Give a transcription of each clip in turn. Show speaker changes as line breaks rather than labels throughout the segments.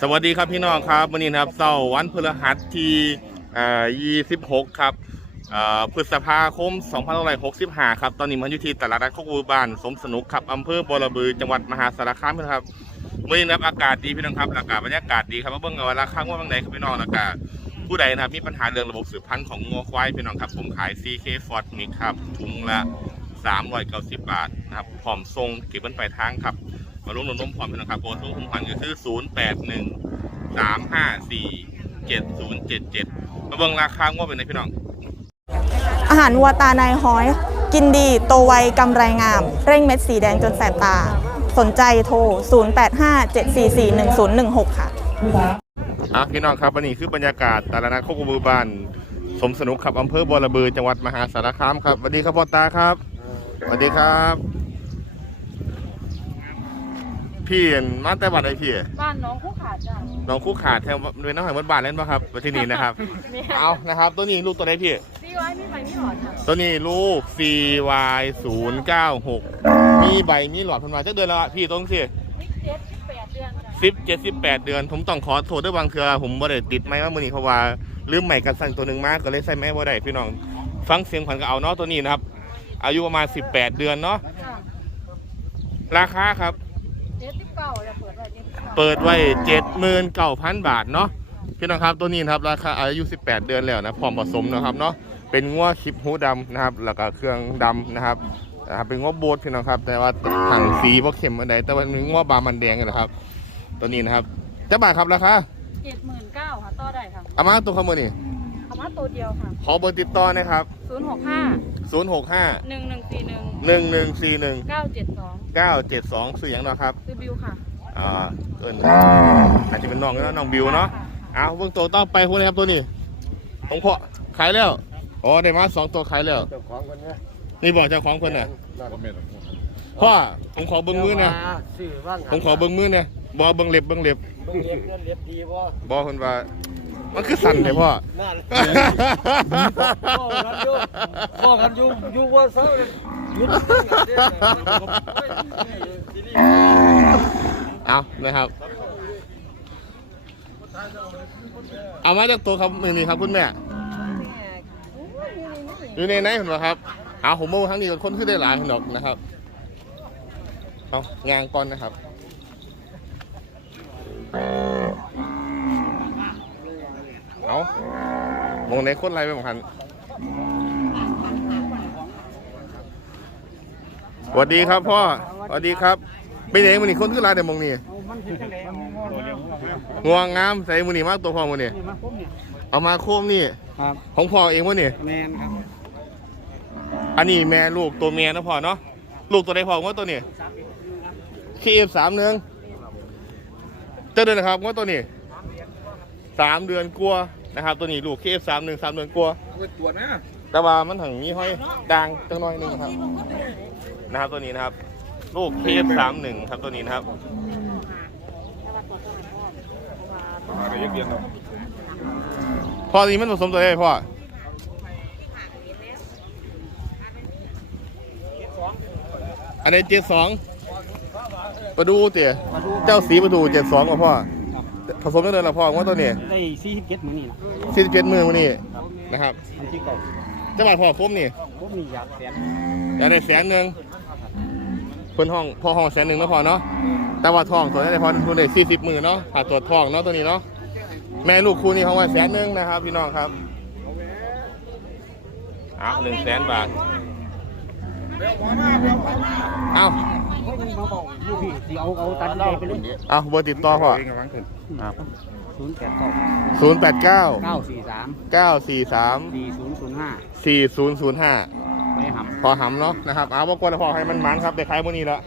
สวัสดีครับพี่น้องครับวันนี้นะครับเสาร์วันพฤหัสที่26ครับพฤษภาคม2565ครับตอนนี้มันอยู่ที่ตลาดนัดโคกบูบานสมสนุกครับอำเภอบอระบือจังหวัดมหาสารคามครับวันนี้นะครับอากาศดีพี่น้องครับอากาศบรรยากาศดีครับมาเบิ่งกันว่าราคางว่าบางไหนครับพี่น้องอากาศผู้ใดนะครับมีปัญหาเรื่องระบบสืบพันธุ์ของงัวควายพี่น้องครับผมขาย CK Ford นี่ครับถุงละ390 บาทนะครับพร้อมทรงเก็บเงินปลายทางครับมาลงนมพร้อมพี่น้องครับโปรทุกคุ้มขวัญก็คือ0813547077มาเบิ่งราคาว่าเป็นไงพี่น้อง
อาหารวัวตานายฮ้อยกินดีโตไวกำไรงามเร่งเม็ดสีแดงจนแสบตาสนใจโทร 0857441016 ค่ะ
พี่น้องครับวันนี้คือบรรยากาศตลาดนัดโคกบูบานสมสนุกครับอำเภอบอระบือจังหวัดมหาสารคามครับสวัสดีครับพ่อตาครับสวัสดีครับพี่มาแต่บ้านไหนพี่
บ้านน้องคู่ขาดจ้ะ
น้องคู่ขาดแถวเป็นน้องหอยบ้านเล่นป่ะครับที่นี่นะครับ เอานะครับตัวนี้ลูกตัวไหนพี่
CY มีใบมีหลอดค่ะ
ตัวนี้ลูก CY096 มีใบมีหลอดพันวาจะเดือนแล้วพี่ตรงสิ
17-18 เดือน
17-18 เดือนผมต้องขอโทษด้วยบางเทื่อผมบ่ได้ติดไม้ว่ามือนี้เพราะว่าลืมใหม่กันสั่นตัวหนึ่งมากก็เลยใส่ไม้บ่ได้พี่น้องฟังเสียงขวัญก็เอาเนาะตัวนี้นะครับอายุประมาณ18 เดือนเนาะราคาครับเปิดไว้ 79,000 บาทเนาะพี่น้องครับตัวนี้นะครับราคาอายุ18 เดือนแล้วนะพร้อมผสมนะครับเนาะเป็นงัวคลิปหูดำนะครับแล้วก็เครื่องดำนะครับเป็นงัวโบดพี่น้องครับแต่ว่าถังสีพวกเข็มอะไรแต่ว่าเป็นงัวบามันแดงนะครับตัวนี้นะครับจะบาทครับราคา
79,000ค่ะต่อได้ค่ะ
อามาตัวขโมยนี่
อามาตัวเดียวค่ะ
ขอเบอร์ติดต่อนะครับ
065 972
สื่ออย่างนะครับ
คือบิวค่ะ
อาจจะเป็นน้องนะน้องบิวเนาะเอาเบื้องตัวต่อไปพวกนี้ครับตัวนี้ของพ่อขายแล้วอ๋อได้มา2 ตัวขายแล้วนี่บอกเจ้าของคนน่ะพ่อผมขอเบิ้งมือนะผมขอเบิ้งมือนะบอเบิ้งเล็บดีบอคนว่ามันคือสั่นเลยพ่อ
พ่อกันอยู่ว่าเศร้า
เอานะครับเอามาจากตัวครับมือนี้ครับคุณแม่อยู่ในไหนเห็นไหมครับเอาผมโม่ทั้งนี้คนขึ้นได้หลายหนกนะครับเอางานก่อนนะครับเอามองในคนไรไปหมดคันสวัสดีครับพ่อสวัสดีครับเป็นยังไงมือนี้คนขึ้นลายแต่มองนี่งวงงามใส่มือนี้มากตัวพ่อมือนี่เอามาโค้มนี่ของพ่อเองวะนี่
แมนครับ
อันนี้แม่ลูกตัวเมียนะพ่อเนาะลูกตัวใดพ่อว่าตัวนี้KF31เดือนนะครับว่าตัวนี้3 เดือนกลัวนะครับตัวนี้ลูกKF31 3 เดือนกลัว
ตัวนะ
แต่ว่ามันถังมีห้อยดังจังน้อยนึงครับนะครับตัวนี้นะครับลูกKF31ครับตัวนี้นะครับพ่อนี้มันผสมตัวได้พ่ออันนี้72ประดูเตี๋ยเจ้าสีประดู72กับพ่อผสมได้เลยละพ่อว่าตัวนี้
ได้47มื้อนี้นะ
47 มื้อนี้นะครับจะมาพ่อครบนี่
อยากได้
100,000เพิ่นห้องพ่อห้อง100,000นะพ่อเนาะแต่ว่าทองตัวนี้ได้พอตัวได้40 มื้อเนาะผ่าตรวจทองเนาะตัวนี้เนาะแม่ลูกคู่นี้เขาไว้100,000นะครับพี่น้องครับ100,000 บาทเอาเบอร์ติดต่อพ่อ089-443-4005พอหำเนาะนะครับเอาบอกว่าพอให้มันมันครับไปขายมื้อนี้แล้ว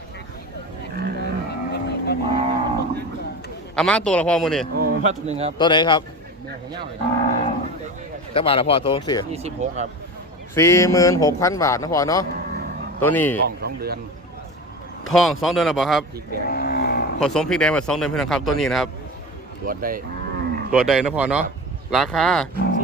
เอามาตัวละพอมื้อนี้
มาตัวนึงครับ
ตัวไหนครับจะบาทละพอตัวเสีย
26ครับ
46,000 บาทนะพอเนาะตัวนี้
ท้อง2 เดือน
ท้อง2 เดือนแล้วเปล่าครับผสมพริกแดงแบบ2 เดือนพี่น้องครับตัวนี้นะครับ
ตรวจ
ได้นะพอเนาะราคา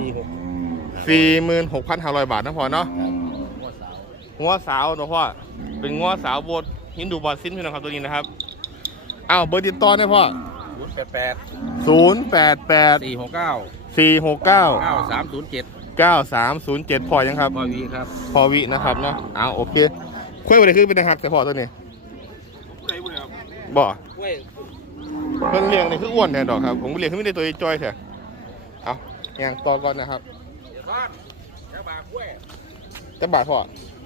46,500 บาทนะพอเนาะงัวสาวนะพ่อเป็นงัวสาวโบดฮินดูบอลซินพี่น้องครับตัวนี้นะครับเอาเบอร์ติดต่อเนี่ยพ่อ 088
469
469
9307
9307พอยังครับ
พ่อวีครับ
พอวินะครับเนาะเอาโอเคคุยไปเลยคือเป็นหักแต่พอตัวนี้บ่เพิ่นเลี้ยงนี่คืออ้วนแท้ดอกครับผมเลี้ยงคือไม่ได้ตัวจ้อยแท้เอาอย่างต่อก่อนนะครับจะบาทพอ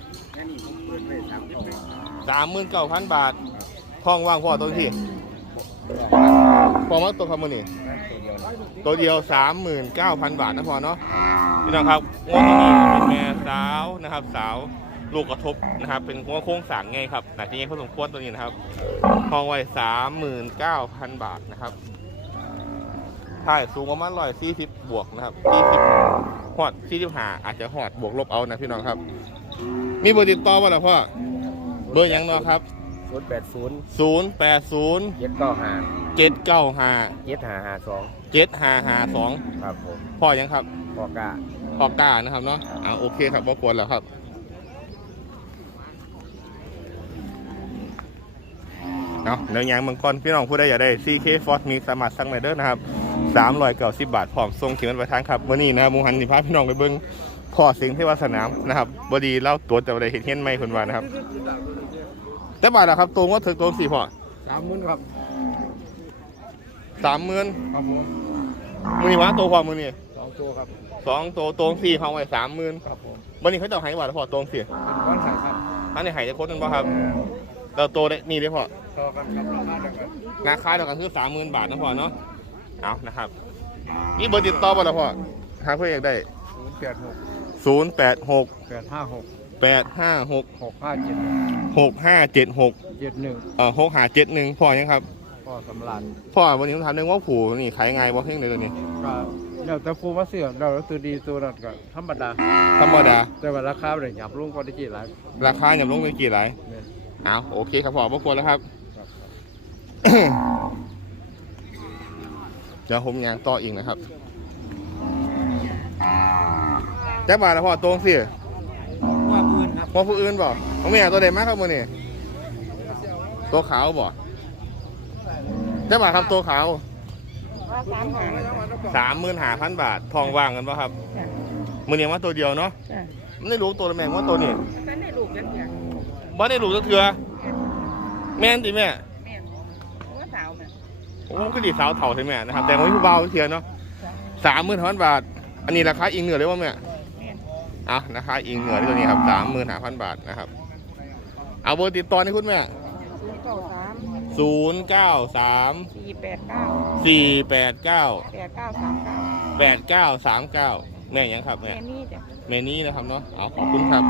39,000 บาททองว่างพอตัวที่พอมาตัวคำมือนี่ตัวเดียว 39,000 บาทนะพอเนาะพี่น้องครับงวดตัวนี้เป็นแม่สาวนะครับสาวลูกกระทบนะครับเป็นหัวโค้งสางไงครับหนักจริงๆพอสมควรตัวนี้นะครับทองไว้ 39,000 บาทนะครับถ่ายสูงประมาณ140 บวกนะครับ40ฮอด45อาจจะฮอดบวกลบเอานะพี่น้องครับมีเบอร์ติดต่อบ่ล่ะพ่อเบอร์หยังเนาะครับ
080
080
795
795
7552
7552
ครับผม
พ่อยังครับ
พ่อกล้า
พ่อกล้านะครับเนาะโอเคครับบ่ควรแล้วครับเนาะเนื้อย่างมังกรพี่น้องผู้ใดอยากได้ CK Force มีสามารถสั่งได้เด้อนะครับ390 บาทพร้อมส่งถึงวันประทานครับมื้อนี้นะครับหมู่หันสิพาพี่น้องไปเบิ่งพ่อเสียงเทวสนามนะครับบ่ดีเล่าตัวแต่บ่ได้เห็นเฮียนใหม่เพิ่นว่านะครับแต่บาทล่ะครับตัวว่าถึงตัว4พ่อ
30,000ครับ
30,000
ครับผม
มื้อนี้ว่าตัวพ่อมื้อนี้
2ตัวครับ
2ตัวตัว4เฮาไว้ 30,000
ครับผม
มื้อนี้เขาจะให้ว่าพ่อตัว4
เป็นก้อนสายครับ
อันนี้ให้จะคนนึงบ่ครับแล้วตัวได้นี่ได้พ่อ
ต่อกันครับราคาเดียวกัน
ราคาเดียวกันคือ 30,000 บาทนะพ่อเนาะเอานะครับนี่เบอร์ติดต่อบ่ล่ะพ่อหาเพื่ออยากได้
086
086
856
856
6576
6576
71
6571พ่อยังครับ
พ่อสำราญ
พ่อวันนี้ผมถามเรื่องว่าผูนี่ขายไงบ่เพ่งเลยตัวนี้
ก็เดี๋ยวแต่ฟูมาเสื่อมเราตัวดีตัวนั้นก็ธรรมดา
ธรรมดา
แต่ว่าราคาเลยหยับลงกว่าที่กี่หลาย
ราคาหยับลงเป็นกี่หลาย
เนี่ย
เอาโอเคครับพ่อบ่ควรแล้วครับ เดี๋ยวผมยางต่ออีกนะครับแจ็คบาทแล้วพ่อตรงสิ
ว่าพื้นครับ
พ่อผู้อื่นบ่เขาไม่อยากตัวเด็กมากครับมือนี่ตัวขาวบ่แจ็คบาทครับตัวขาว 35,000 บาททองว่างกันป่ะครับมือนี้ว่าตัวเดียวเนาะไม่ได้รู้ตัวละแม่งว่าตัวนี้
ไม่ได้ลูกกันอย่าง
บ่ได้รู้ตัวเถื่อแม่นติแม่
แม่ว่าสาวแม่
โอ้ก็ดีสาวเถ่าใช่ไหมนะครับแต่ว่าผู้เบาเทียนเนาะ30,000 บาทอันนี้ราคาอิงเหนือเลยว่าแม่เอาราคาอิงเหนือที่ตัวนี้ครับ35,000 บาทนะครับเอาเบอร์ติดต่อให้คุณแม่093
489
489
8939
8939แม่ยังครับแม่
แม่นี่จ้ะ
เมนี่นะครับเนาะเอาขอบคุณครับ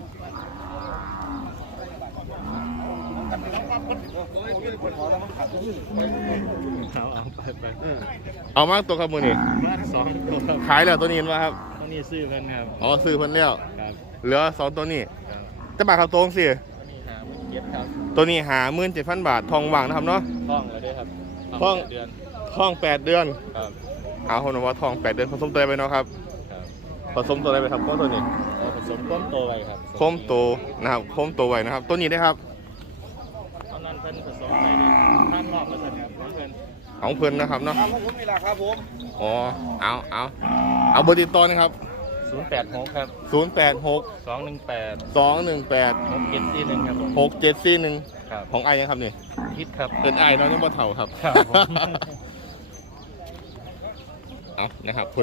เอามากตัวครับมือนี่
2ตัวครับ
ขายแล้วตัวนี้เห็นว่าครับ
ตัวนี้ซื้อกันครับ
อ๋อซื้อเพิ่นแล้ว
ครับ
เหลือ2ตัวนี้
ครับ
จะบาทครับตรงสิ
ตัวนี้หาเก็บครับ
ตัวนี้57,000 บาททองว่างนะครับเนาะ
ท่องเลยด้วยครับ
ท่อง
เดือน
ทอง8 เดือน
ครับ
เอาคนว่าทอง8 เดือนผสมตัวอะไรไปเนาะครับ
ครับ
ผสมตัวอะไรไปครับก็ตัวนี้
ผสมต้มโตไว้ครับ
โคมโตนะครับโคมโตไว้นะครับตัวนี้ได้ครับ
ตอนนั้นเพิ่นผสมไปดิท่านรอบมาสั่นครับเพิ่น
ของเพิ่นนะครับเนาะ
ผมมีราคาผม
อ๋อเอาเบอร์ติดต่อนะครับ
086ครับ
086
218
218
6741ครับผม
6741
ครับ
ของไอ้ยังครับนี่
คิดครับ
เป็นไอ้เนาะยังบ่เฒ่าครับ
ครับผม
เอานะครับคุณ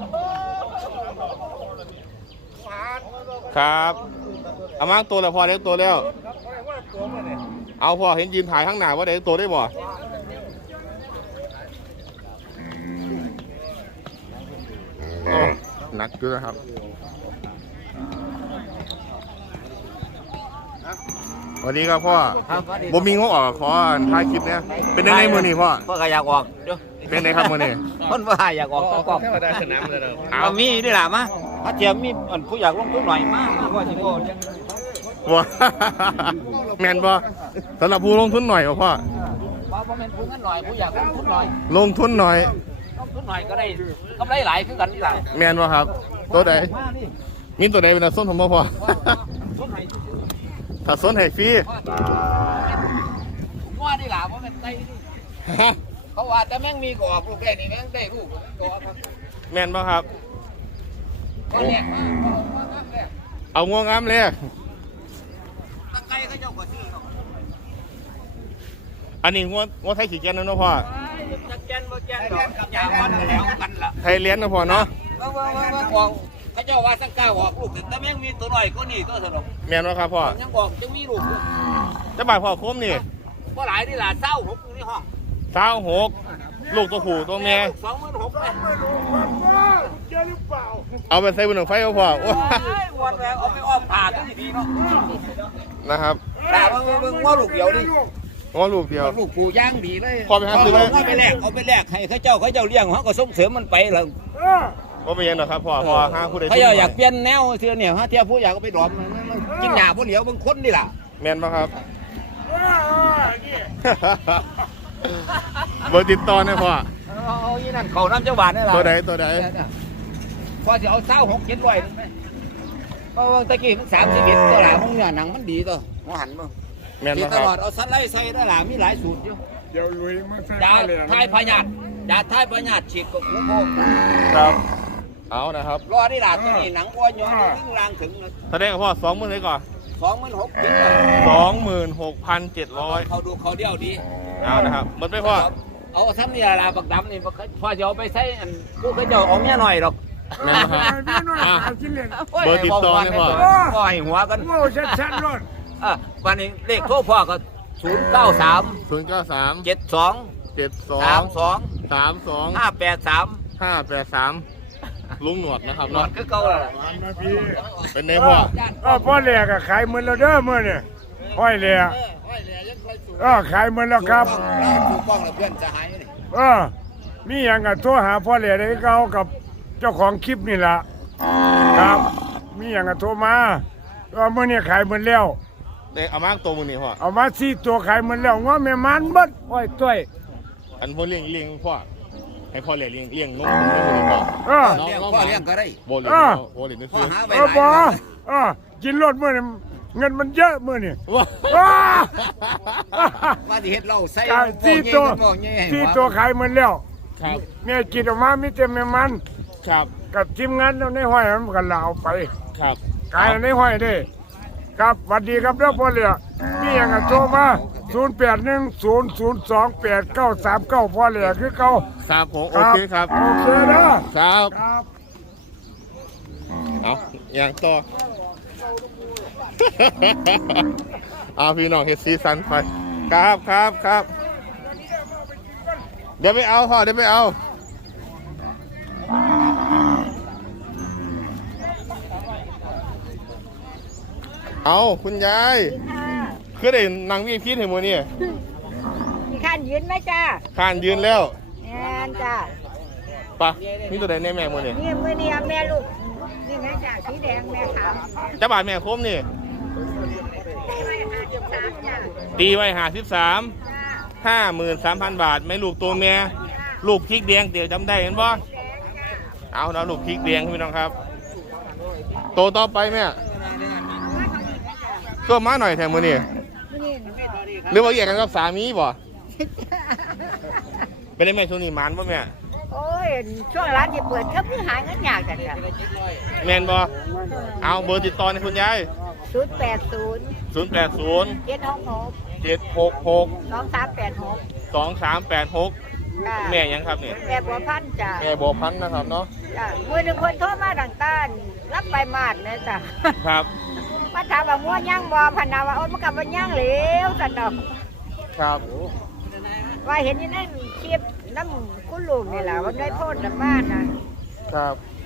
ครับเอามาตัวแล้วพอได้ตัวแล้ว เอาพอเห็นยืนถ่ายข้างหน้าว่าได้ตัวได้บ่โอ้หนักอยู่นะครับสวัสดีครับพ่อบ่มีงบออกขอถ่ายคลิปเนี้ยเป็นยังไงมื้อนี้พ่อ
พ่อก็อยากออกเดี๋ยว
เป็นยังไงครับมื้อนี้
คนว่าอยากออกต้องกล้อง
เทวดาสนามเลยเรา
เอามีนี่แหละมาถ้าเทียมมีอันผู้อยากลงทุนหน่อยมาว่าสิโอ้ยัง
บ่ แม่นบ่สำหรับผู้ลงทุนหน่อยบ่พ่อ
ว่าบ่แม่นผู้เงินหน่อยผู้อยากลงทุนหน่อย
ลงทุนหน่อย
ลงทุนหน่อยก็ได้กำไรหลายคือกันนี่ล่ะ
แม่นบ่ครับ ตัวใด
มานี่
มีตัวใดเป็นตาส้นผมบ่พ่อ
ทุนไหน
ถ้าส้นให้ฟรี
ว่านี่ล่ะบ่แม่นไสนี่
ฮะ
เขาว่าแต่แม่งมีก็ออกลูกแรกนี่แม่งได้ลูกก็ออกครับ
แม่นบ่ครับ
ก็แรกมาแรก
เอาง่วงงามเลย
ตะไคร้เขาเจ้าก็ซื้อเนาะ
อันนี้ง่วงไทยขี้แกนนะเนาะพ่อ
จักแกนบ่แกนดอกกับยาวันแล้วกันล่ะ
ไทยเลี้ยงนะพ่อเนาะ
ว่าออกเขาเจ้าว่าสังกาออกลูกแต่แม่งมีตัวน้อยก็นี่ก็สนุก
แม่นบ่ครับพ่อ
ยังออกจะมีลูก
จะบาดพ่อโคมนี่
บ่หลายนี่ล่ะเศร้า6อยู่ในห้อง
26ลูกตัวผู้ตัวแม่
26,000ไป
เอาไปใส่บนหนังไฟเอาพ่อโอ้ย
วันแล้วเอาไปอ้อมผ่ากันดีๆเนาะ
นะครับ
แต่ว่าเบิ่งว่าลูกเดียวนี่
ว่าลูกเดียว
ลูกผู้ย่างดีเลย
พอไปหาซื้อไหม
เอาไปแลกให้เขาเจ้าเลี้ยงเขาก็ส่งเสริมมันไปแล้ว
ว่าเป็นยังดอกครับพ่อห้าผู้ใด
เขาเจ้าอยากเปลี่ยนแนวเทื่อเนี่ยฮะเที่ยวผู้อยากเอาไปดอมมันกินหญ้าบ่เหลียวบางคนนี่ล่ะ
แม่นป่ะครับ เบอร์ติดต่อเนี่ยพ่อ
เอาอีนั่นเขาน้ำเจ้าบาทนี่ล่ะ
ตัวใด
พอสิเอา26,700เพราะว่าตะกี้มัน31ตัวล่ะมึงเนี่ยหนังมันดีตัวมาหันมึง
แม่น
ที่
ป่ะ
ต
ครับ
ลอดเอาสันไล่ใส่ได้ล่ะมีหลายสูตรอยู่
เดี๋ยวลุยมันใส่
ยา
ผ้าเหลือง
ทายพยาธิยาทายพยาธิฉีดกับหูโพก
ครับ เอานะครับ
รอนี่ล่ะตัวนี้หนังวัวย้อนถึงรางถึง
แสดงกับพ่อ20,000เลยก่อน
26,000ถึง
26,700
เขาดูเขาเดียวดี
เอานะครับมันไม่พ่อ
เอาซ้ำนี่ล่ะบักดำนี่พอจะเอาไปใช้อันผู้เขาจะเอาเมียหน่อยหรอก
แม่นป่ะครับ
พี่น้อย
อ่ะ
หากินเหรียญ
เบอร์ติดต่อเนี่ยพ่อ
พ่อให้หัวกัน
โง่ชัดๆรถ
วันนี้เลขโทรพ่อก็093
093
72
72
32
32
583
583ลุงหนวดนะครับ
นอ
เนาะ
นคือเก่าล่ะ
มาพี่
เป็นไงพ่อ
พ่อเหลียกขายเหมือนเราเด้อเมื่อเนี่ยห้อยเหลียขายเหมือนแล้วครับ
ถูกต้องแล้วเพื่อนจะหายนี่
มีอย่างกับโทรหาพ่อเหลียได้เขากับเจ้าของคลิปนี่ล่ะครับ มีอย่างกับโทรมาว่าเมื่อเนี่ยขายเหมือนแล้ว
เอามากตัวมึงนี่พ่อ
เอามา4ตัวขายเหมือนแล้วง้อแม่มันเบิดห้อยต้วย
อันพ่อเลี้ยงพ่อให้พ่อเลี้ยงนกมึงพ่อ
เลี้ยงพ่อเลี้ยงก็ได้
โบเลี้ยงนี่
พ่อ
คือ
หาไป
บอกินรถเมื่อนี่เงินมันเยอะเมื่อนี่
ว้า
ว่าที่เฮ็ดเหล้าใส่
ที่ตัวขายเหมือนแล้ว
ครับ
เนี่ยกินออกมามีแต่แม่มัน
ครับ
กับทีมงานเราในห้อยมันกันลาไป
ครับ
ขายในห้อยได้ครับสวัสดีครับเด้อพ่อเหลือมีอย่างกับโทรมา0810028939พ่อเหลือคือเก่า
ครับผมโอเคครับ
โอเคนะครับ ครับ
เอาอย่างต่อ เอาพี่น้องเฮ็ดซีซันไปครับ เดี๋ยวไปเอาพ่อเดี๋ยวไปเอา เอาคุณยายคือได้นั่งวิ่งพีดให้หมือนี่
มีขั้นยืนไหมจ้า
ขานยืนแล้ว
แม่นจ้า
ปะมีตัวใดในแม่หมือนี่
นี่มือนี่แม่ลูกนี่แม่จ้าสีแดงแม่ขาว
จะบาทแม่คมนี่
ตีไว้53จ้า
ตีไว้53,000 บาท ไม่ลูกตัวแม่ ลูกพริกแดงเดี๋ยวจำได้เห็นบ่เอาแล้วลูกพริกแดงพี่น้องครับ โตต่อไปแม่ก็มาหน่อยแถมมือนี่
นี่
หรือว่าแยกกันกับสามีบ่เป็นได้แม่ช่วงนี้หมานบ่แม่
โอ้ยช่วงร้านที่เปิดเขาเพิ่งหาเงินยากจ้ะจ้ะ
แม่นบ่เอาเบอร์ติดต่อในคุณยาย
080
080
766
766
2386
2386แม่ยังครับเนี่ย
แม่บัวพันธุ์จ้ะ
แม่บัวพันธุ์นะครับเนาะ
จ้ะมือหนึ่งคนโทรมาดังต้านรับไปมาดเลยจ้ะ
ครับ
มาถามว่ามั่วย่างบ่พันนาว่าโอ้ยมันกับว่าย่างเหลวสันดอก
ครับ
ว่าเห็นนี่นั่นคลิปน้ำคุณลุงนี่แหละว่าได้โพดน้ำบ้านนะครับ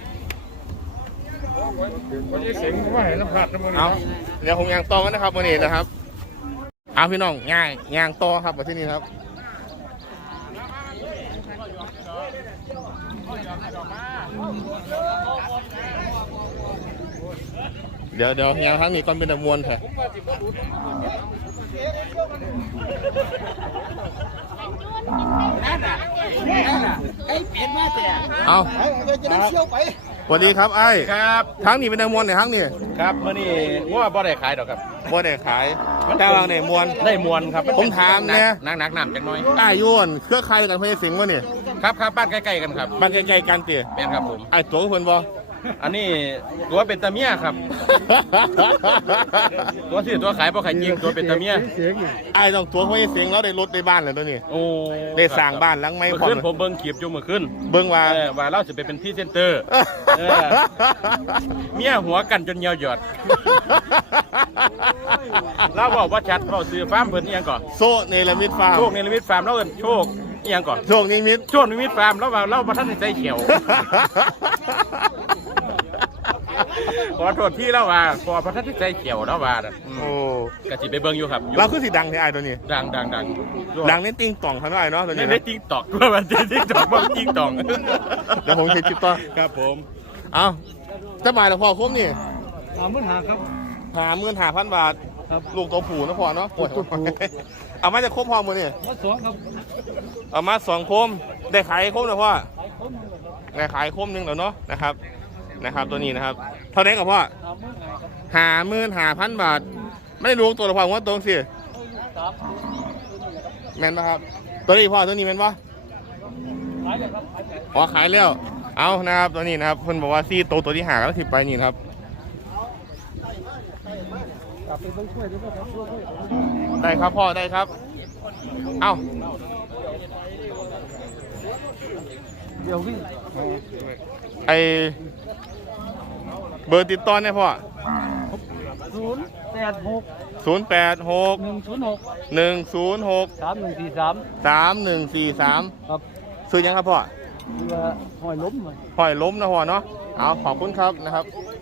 วันนี้เสียงว่าให้ลำพัดนะมึง
เอาเดี๋ยวผมย่างต่อกันนะครับวันนี้นะครับเอาพี่น้องย่างต่อครับมาที่นี่ครับเดี๋ยวย่างทั้งนี้ก่อนเป็นตะมวนเถอะ
นั่นน่ะไอ้เปลี่ยนมาแต่
เอา
จะได้เชี่ยวไป
สวัสดีครับไอ้
ครับ
ทั้งนี้เป็นแนวมวลเนี่ยทั้งนี้
ครับมื้อนี้ว่าบ่ได้ขายดอกครับ
บ่ได้ขายแต่ว่าเนี่ยมวล
ได้มวนครับ
ผมถามเนี่ย
หนักน้ำจักหน่อย
ไอ้ย้วนเครือข่ายกันเพื่อสิงห์วะเนี่ย
ครับบ้านใกล้ๆกันครับ
บ้านใกล้ๆกันเตี๋ย
แม่นครับผม
ไอ้ตัวเพิ่นบ่
อันนี้ตัวเป็นตาเมียครับ ตัวซื้อตัวขายบ่ขายจริงตัวเป็นตาเมีย
ไอ้ต้องตัวเพื่อสิงห์แล้วได้รถได้บ้านเลยตัวนี้
โอ้
ได้สร้างบ้านหลังไม่
เมื่อ
พอ
คืนผมเบิ่งคลิปอยู่เมื่อคืน
เบิ่งว่า
ว่าเราสิไปเป็นพรีเซนเตอร์ เออ เมียหัวกันจนเหี่ยวหยอด เราบอกว่าชัดเราซื้อฟาร์มเพิ่นอีหยังก่อน
โซเนลมิดฟาร์ม
โชคในลิมิตฟาร์มเราเอิ้นโชคอีหยังก่อน
โชคนิมิต
โชคในลิมิตฟาร์มเราว่าเราบ่ทันได้ใจเขียว ขอโทษที่เราว่าขอพระทัดใจเขียวเราว่าน่ะ
โอ้
กะสิไปเบิ่งอยู่ครับ
เราคือสิดังที่ไอ้ตัวนี้
ดัง
ดังในติ้งต่องเขาหน่อยเนาะตัว
ใน
นี้
ใน
นะ
ติ๊กตอกด้วยมันติ๊กตอกบ่ติ๊กตอก
เดี๋ยวผมเช็คคลิปต่อ
ครับผม
เอาจะหมายแล้วพอครบนี่
35,000ครับ
55,000 บาท
ครับ
ลูกตัวผูนะพอเนาะ
ลูกตัวผู้
เอามาจะครบพอมือนี่
มาสองครับ
เอามา2 โคมได้ขายครบนะพ่อได้ขายคมหนึงแล้วเนาะนะครับตัวนี้นะครับเท่าไหร่กับพ่อ55,000 บาท ไม่ได้รู้ตัวละพ่อว่าตรงสิแม่นปะครับตัวนี้พ่อตัวนี้แม่นปะอ๋อขายแล้วเอานะครับตัวนี้นะครับเพิ่นบอกว่าซี่ตัวที่หาแล้วถิไปนี่นะครับได้ครับพ่อได้ครับเอา
เดี๋ยววิ่ง
ไอเบอร์ติดต่อเนี่ยพ่อ
086
086
106
106
3143
3143
ครับ
ซื้อยังครับพ่อ
เรือหอยล้มมา
หอยล้มนะพ่อเนาะเอาขอบคุณครับนะครับ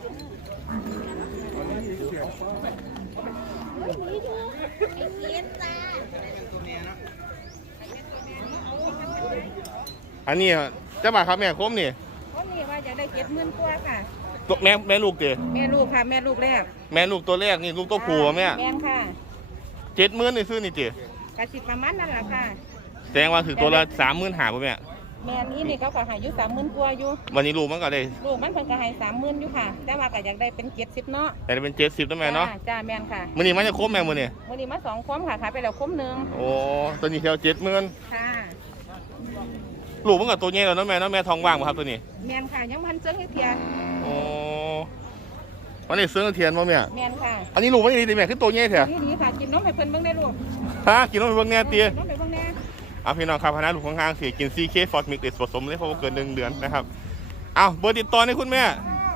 อันนี้จะมาครับแม่คมนี่
เขานี่ว่าอยากได้70,000กว่าค่ะ
ตัวแม่ลูกเต๋
แม่ลูกค่ะแม่ลูกแรก
แม่ลูกตัวแรกนี่ลูกตัวผู้อะแม่
แม่นค่ะ
70,000นี่ซื้อนี่เต๋
กะสิประมาณนั่นแหละค่ะ
แสดงว่าถือตัวละ30,000หาป่ะแม่
แม่นี้นี่เขาก็ให้อยู่30,000กว่าอยู่
วันนี้ลูกมันก็ได้
ลูกมันเพิ่นก็ให้30,000อยู่ค่ะ แต่ว่าก็อยากได้เป็น70เนาะ
แต่เป็น70นะแม่เนาะ
จ้าแม่นค่ะ
มื้อนี้มันจะครบแม่มื้อนี้
วันนี้มา2คมค่ะขายไปแล้วคมหนึง
โอ้ตัวนี้แถว70,000
ค่ะ
ลูกมันกับตัวใหญ่แล้วเนาะแม่เนาะแม่ทองว่างป่ะครับตัวนี้
แม่นค่ะยังมันเจิ้งให้เทีย
โอ้วันนี้ซื้อเทียนมาแม่
แม่นค่ะ
อันนี้ลูกมันดีแม่ขึ้นตัวใหญ่แท้
นี่ดีค่ะกินนมให้เพิ่นเบิ่งได้ลูก
ฮะกินนมไปเบิ่งแน่เตีย
นมไปเบิ่งแน่
เอาพี่น้องครับคณะลูกข้างๆสิกิน CK Fort Mix ผสมเลยเพราะว่าเกิน1 เดือนนะครับเอาเบอร์ติดต่อให้คุณแม่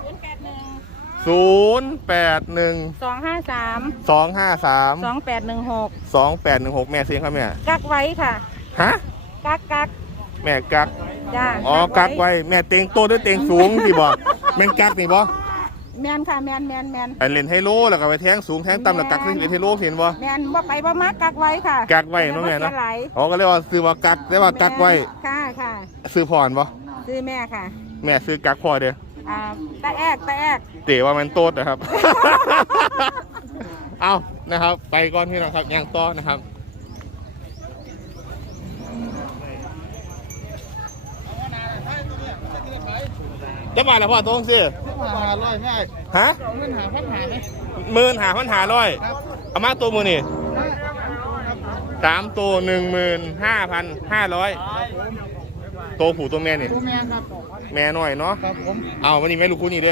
081
253
253
2816
2816แม่ซื้อครับแม่
กักไว้ค่ะ
ฮะ
กัก
แม่กัก
จ้า
อ๋อกักไว้แม่เต็งโตด้วยเต็งสูงสิบ่แม่นกักนี่บ่
แม่นค่ะแม่น
ไปเล่นไฮโลแล้วก็ไปแทงสูงแทงต่ำแล้วกักขึ้นไฮโลเห็นบ่
แม่นบ่ไปบ่มากักไว้ค่ะ
กักไว้เนาะแม่เนาะ
บ่สียหลาย
อ๋อก็เรียกว่าซื้อว่ากักเรียกว่ากักไว้
ค่ะ
ซื้อพรบ่
ซื้อแม่ค่ะ
แม่ซื้อกักพอเด้อ
ตาแอก
เตะว่ามันโตดนะครับ เอานะครับ ไปก่อนพี่น้องครับย่างต่อนะครับจะมาแล้วพ่อตรงสิ
500ง่าย
ฮะ
เงินหาพันหาไหม
15,500เอามาตัวมือนี่3 ตัว15,500ตัวผู้ตัวแม่นี่
ตัวแม่ครับ
แม่หน่อยเนาะ
ครับผม
เอาวันนี้แม่ลูกคู่นี่เด้อ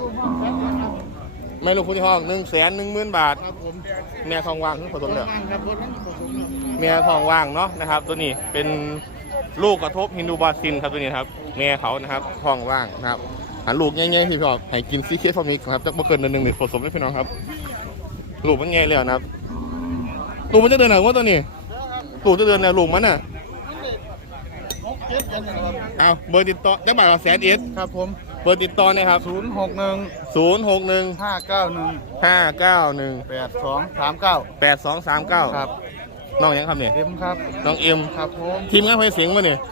แม่ลูกคู่ที่ห้อง110,000 บาท
ครับผม
แม่ทองว่างผสมเลย
ครับรถนั้นผสม
แม่ทองว่างเนาะนะครับ ตัวนี้เป็นลูกกระทบฮินดูบาซินครับตัวนี้ครับแม่เขานะครับทองว่างนะครับหันลูกง่ายๆพี่พี่บอกให้กินซีเคสฟอร์มิกครับจะไม่เกินเดือนหนึ่งผสมได้พี่น้องครับลูกมันง่ายเลยนะครับลูกมันจะเดินไหนวะตัวนี้ลูกจะเดินไหนลูกมันน่ะ
7 เดือนครับ
เอาเบอร์ติดต่อได้บาทละ100,000
ครับผม
เบอร์ติดต่อนะครับ
061
061
591
591
8239
8239
ครับ
น้องยังครับเนี่ย
เอ็มครับ
น้องเอ็ม
ครับผม
ทีมงานเพลเสียงมาเนี่ย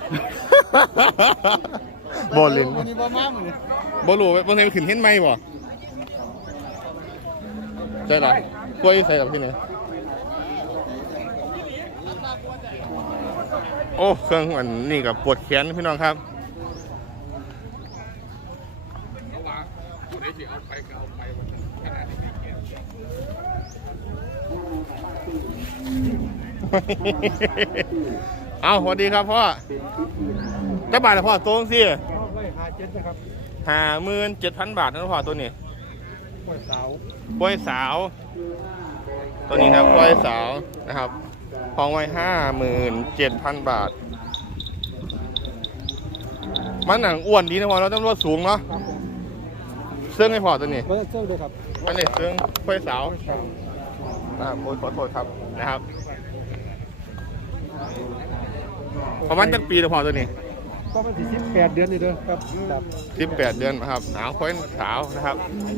บอลลิน
วันนี้บ่มามื้อนี้
บอลลูบอลเทนขึ้นเห็นไหมบ่ใช่หรอกล้วยใส่กับที่ไหนโอ้เครื่องอันนี่กับปวดแขนพี่น้องครับเอาสวัสดีครับพ่อจะบาทละพ่อตัวสิ
57,000
57,000 บาทนะพ่อตัวนี้
กล้วยสาว
กล้วยสาวตัวนี้นะกล้วยสาวนะครับพองไว้ 57,000 บาทมันหนังอ้วนดีนะพ่อเราต้องรถสูงเนาะเสื้อให้พ่อตัวนี้
เบอร์เซอร์ด้วยครับ
อันนี้เสื้อกล้วยสาวขอโทษครับนะครับประมาณจักปีละพ่อตัวนี้
ก็มันสิ18 เดือนนี่เด้อครับ
18 เดือนนะครับหนาวค่อยสาวนะครับ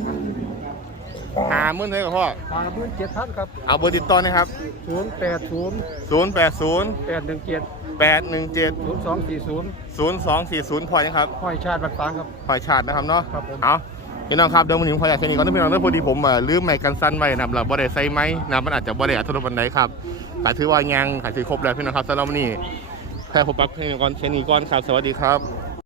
50,000เลยกับพ่อ
57,000 ครับ
เอาเบอร์ติดต่อนะครับ
080
080
817
817
0240
0240พอนะครับ
ห้อยชาติบัดฟางครับ
พอยชาตินะครับเนาะ
ครับผม
เอาพี่น้องครับเดี๋ยวมาถึงพอยากแค่นี้ก่อนนะพี่น้องเรื่องพอดีผมลืมไม้กันสั้นไว้นะครับเราบ่ได้ใส่ไม้นะมันอาจจะบ่ได้อัตโนมัติใดครับแต่ถือว่ายังขายถือครบแล้วพี่น้องครับสำหรับวันนี้แค่พบปักเพียงก่อนแค่นี้ก่อนครับสวัสดีครับ